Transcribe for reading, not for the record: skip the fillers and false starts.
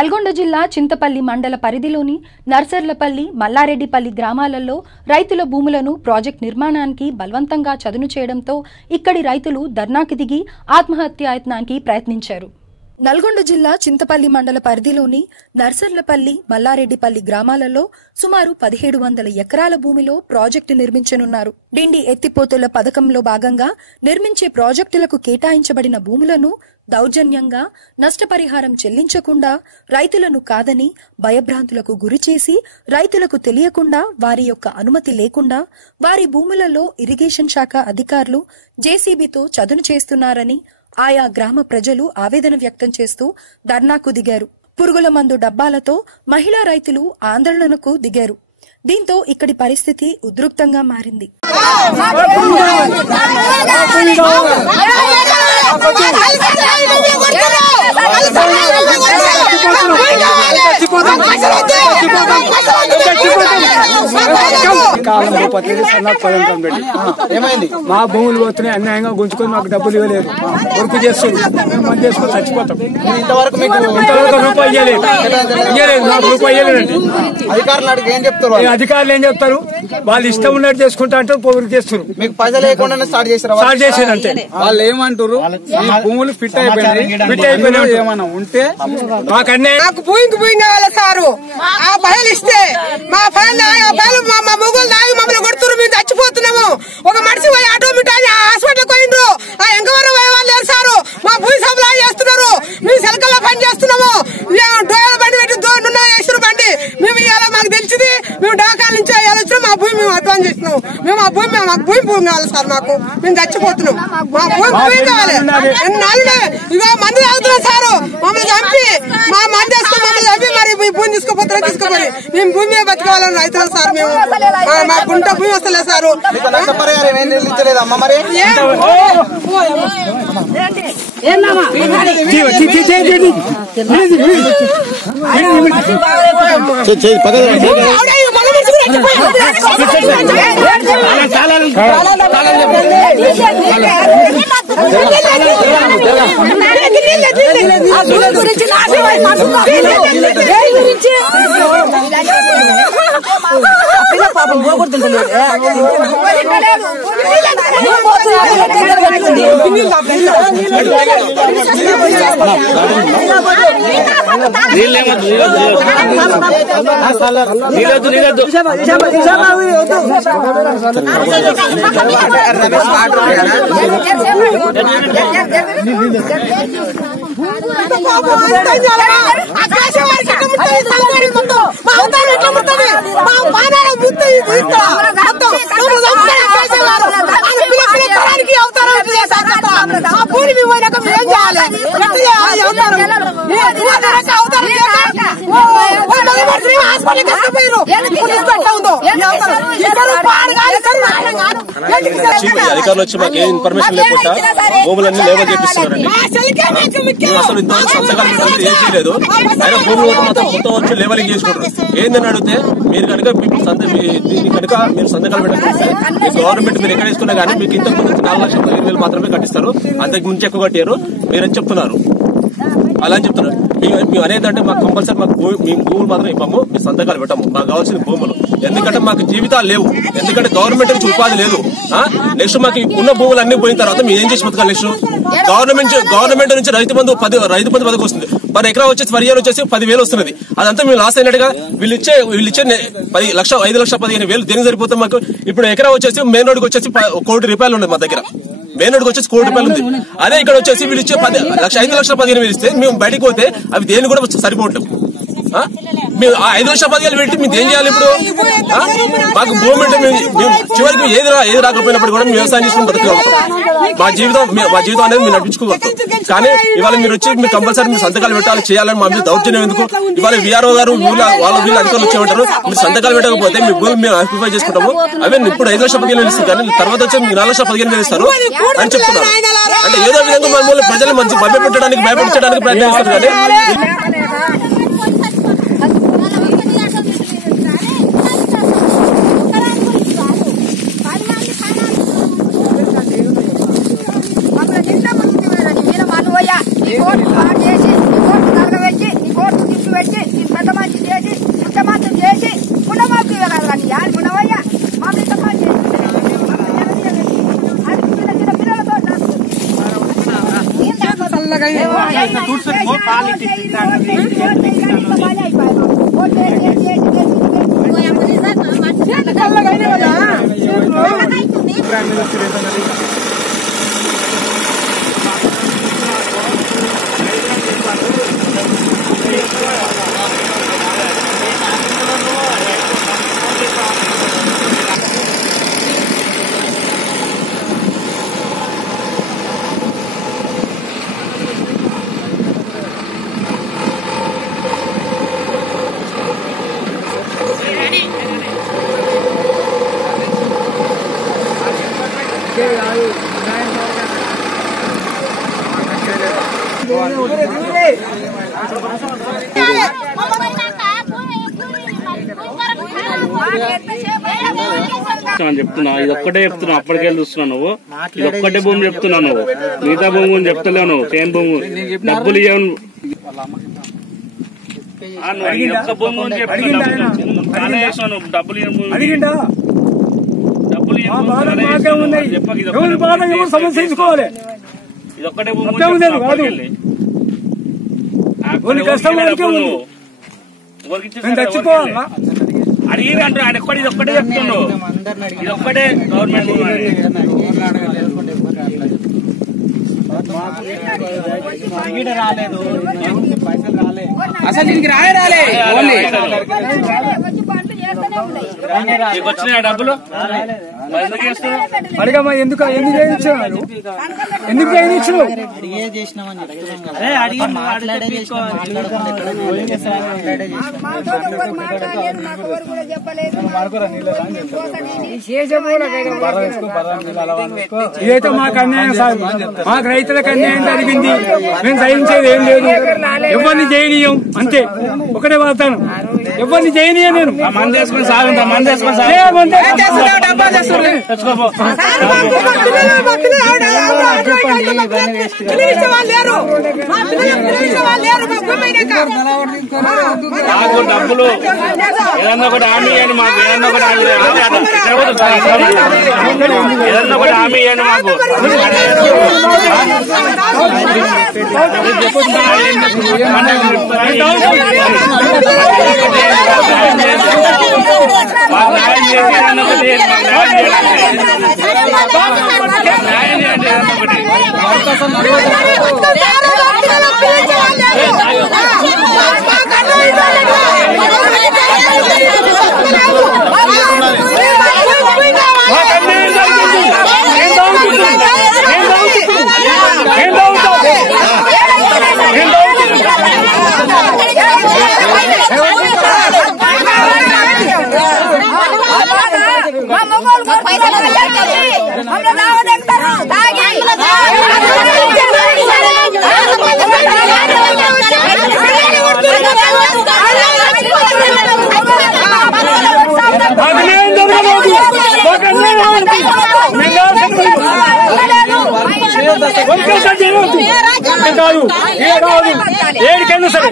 నల్గొండ జిల్లా చింతపల్లి మండల పరిధిలోని నర్సర్లపల్లి, మల్లారెడ్డిపల్లి గ్రామాలలో రైతుల భూములను ప్రాజెక్టు నిర్మాణానికి బలవంతంగా చదును చేయడంతో ఇక్కడి రైతులు ధర్నాకి దిగి ఆత్మహత్యాయత్నానికి ప్రయత్నించారు. నల్గొండ జిల్లా చింతపల్లి మండల పరిధిలోని నర్సర్లపల్లి, మల్లారెడ్డిపల్లి గ్రామాలలో సుమారు 1700 ఎకరాల భూమిలో ప్రాజెక్టు నిర్మించనున్నారు. డిండి ఎత్తిపోతుల పథకంలో భాగంగా నిర్మించే ప్రాజెక్టులకు కేటాయించబడిన భూములను దౌర్జన్యంగా నష్టపరిహారం చెల్లించకుండా రైతులను కాదని భయభ్రాంతులకు గురిచేసి రైతులకు తెలియకుండా వారి యొక్క అనుమతి లేకుండా వారి భూములలో ఇరిగేషన్ శాఖ అధికారులు జేసీబీతో చదును చేస్తున్నారని ఆయా గ్రామ ప్రజలు ఆవేదన వ్యక్తం చేస్తూ ధర్నాకు దిగారు. పురుగుల మందు డబ్బాలతో మహిళా రైతులు ఆందోళనకు దిగారు. దీంతో ఇక్కడి పరిస్థితి ఉద్రిక్తంగా మారింది. మా భూములు పోతున్నాయి, అన్యాయంగా గుంజుకొని మాకు డబ్బులు ఇవ్వలేదు, వర్క్ చేస్తున్నాం, మేము మంది చేసుకొని చచ్చిపోతాం. ఇంతవరకు రూపాయి ఇవ్వలేదు, నాకు రూపాయి ఇవ్వలేదండి. అధికారులు ఏం చెప్తారు, వాళ్ళు ఇష్టం ఉన్నట్టు చేసుకుంటా అంటే పొగురు చేస్తారు. మీకు పైసలు లేకుండా స్టార్ట్ చేశారంటే వాళ్ళు ఏమంటారు, భూములు ఫిట్ అయిపోయినా ఏమన్నా ఉంటే మాకు అన్యాయం, నాకు భూమికి భూమి కావాలి సారు. ఆ ఫైల్ ఇస్తే మా ఫైల్ మా మొగులు దాగి మమ్మల్ని కొడుతున్నారు, మేము చచ్చిపోతున్నాము. ఒక మనిషి పోయి ఆటోమేటిక్ హాస్పిటల్ పోయిండ్రు, ఆ ఎంకవరం వాళ్ళు లేరు సారు. మా భూమి సప్లై చేస్తున్నారు, మేము సెలకల్లో పని చేస్తున్నాము. డోయల బండి పెట్టి వేసిన బండి మేము ఇలా మాకు తెలిసింది. మేము డాకాల నుంచి వచ్చినాం, మా భూమి మేము అధ్వానం చేస్తున్నాము. మేము ఆ భూమి మాకు భూమి కావాలి సార్, మాకు మేము చచ్చిపోతున్నాం. మా భూమి కావాలి. ఇగో మంది తాగుతున్నాం సారు, మమ్మల్ని చంపి మా మంది వేసుకొని మమ్మల్ని చంపి మరి భూమి తీసుకోపోతున్నా తీసుకోపోయి మేము భూమి మీద బతకాలని రైతులు సార్. మేము మా గుంట భూమి వస్తలేదు సారు. పాపం పోగొడుతుంటారు. అధికారులు వచ్చి మాకు ఏ ఇన్ఫర్మేషన్ లేకుండా భూములన్నీ లేవల్ చేపిస్తున్నారండి. అసలు ఇంతవరకు సంతకాలు ఏం చేయలేదు. ఆయన భూములు మాత్రం మొత్తం వచ్చి లేవలింగ్ చేసుకుంటారు. ఏందని అడిగితే మీరు కనుక మీరు సంతకాలు పెట్టకపోతే మీ గవర్నమెంట్ మీరు ఎక్కడ వేసుకున్నా కానీ మీకు ఇంతకు ముందు 4,15,000 మాత్రమే కట్టిస్తారు, అంతకు మించి ఎక్కువ కట్టారు మీరని చెప్తున్నారు. అలా అని చెప్తున్నారు. మేము అనేదంటే మాకు కంపల్సరీ మేము భూములు మాత్రం ఇవ్వము, మేము సంతకాలు పెట్టము. మాకు కావాల్సిన భూములు, ఎందుకంటే మాకు జీవితాలు లేవు, ఎందుకంటే గవర్నమెంట్ నుంచి ఉపాధి లేదు. నెక్స్ట్ మాకు ఉన్న భూములు అన్ని పోయిన తర్వాత మేము ఏం చేసి బతకాలి? నెక్స్ట్ గవర్నమెంట్ నుంచి రైతు బంధు పథకం వస్తుంది. మరి ఎకరా వచ్చేసి పర్ ఇయర్ వచ్చేసి 10,000 వస్తున్నది. అదంతా మేము లాస్ అయినట్టుగా. వీళ్ళు ఇచ్చే 5,15,000 దేనికి సరిపోతాం మాకు? ఇప్పుడు ఎకరా వచ్చేసి మెయిన్ రోడ్కి వచ్చేసి 1 కోటి రూపాయలు ఉన్నది మా దగ్గర. మెయిన్ రోడ్కి వచ్చేసి 1 కోటి రూపాయలు ఉంది. అదే ఇక్కడ వచ్చేసి వీళ్ళు ఇచ్చే 5,15,000 ఇస్తే మేము బయటకు పోతే అవి దేని కూడా సరిపోవట్లేదు. మేము 5,15,000 పెట్టి మేము ఏం చేయాలి ఇప్పుడు? మాకు గవర్నమెంట్ మేము చివరికి ఏది రాకపోయినప్పుడు కూడా మేము వ్యవసాయం చేసుకుని బతకగలుగుతాం. మా జీవితం అనేది మేము నడిపించుకోగలుగుతాం. కానీ ఇవాళ మీరు వచ్చి మీరు కంపల్సరీ మీరు సంతకాలు పెట్టాలి, చేయాలని మా మీద దౌర్జన్యం ఎందుకు? ఇవాళ విఆర్ఓ గారు వీళ్ళు అధికారులు వచ్చేమంటారు, మీరు సంతకాలు పెట్టకపోతే మీ భూమి మేము ఆక్యుపై చేసుకుంటాము. అవే ఇప్పుడు 5,15,000 ఇస్తారు, కానీ తర్వాత వచ్చి మీకు 4,15,000 ఇస్తారు అని చెప్తున్నారు. అంటే ఏదో విధంగా మమ్మల్ని ప్రజలు మంచి భయపెట్టడానికి ప్రయత్నిస్తారు. కానీ కోర్టు పాటు చేసి కోర్టు తరగబెట్టి కోర్టు తీసుకుపోయి చెప్తున్నా ఇదొక్కటే చెప్తున్నా అప్పటికెళ్ళి చూస్తున్నావు నువ్వు ఇదొక్కటే భూమి చెప్తున్నావు నువ్వు మిగతా భూమి అని చెప్తలేవు నువ్వు సేమ్ భూమి డబ్బులు ఇవ్వను ఇదొక్కటే భూమి అడిగిరు అంటారు ఆయన ఒక్కటి ఇదొక్కటే చెప్తున్నావు ఇదొక్కటే గవర్నమెంట్ అసలు దీనికి రాలే నీకు వచ్చినాయా డబ్బులు అడిగమ్మా ఎందుకు చేయించావు ఎందుకు చేయించావు ఇదైతే మాకు అన్యాయం సార్ మాకు రైతులకు అన్యాయం జరిగింది మేము సహించేది ఏం లేదు ఎవరిని చేయనీయం అంతే ఒకటే వాడతాను ఎవరిని చేయనీయం నేను మంది వేసుకుని సాగుంటా మంది వేసుకుని నాకు డబ్బులు ఏదన్నా ఒకటి హామీ ఇవ్వండి మాకు ఏదన్నా ఒకటి ఏదన్నా ఒకటి హామీ ఇవ్వండి మాకు ఏడికైనా సరే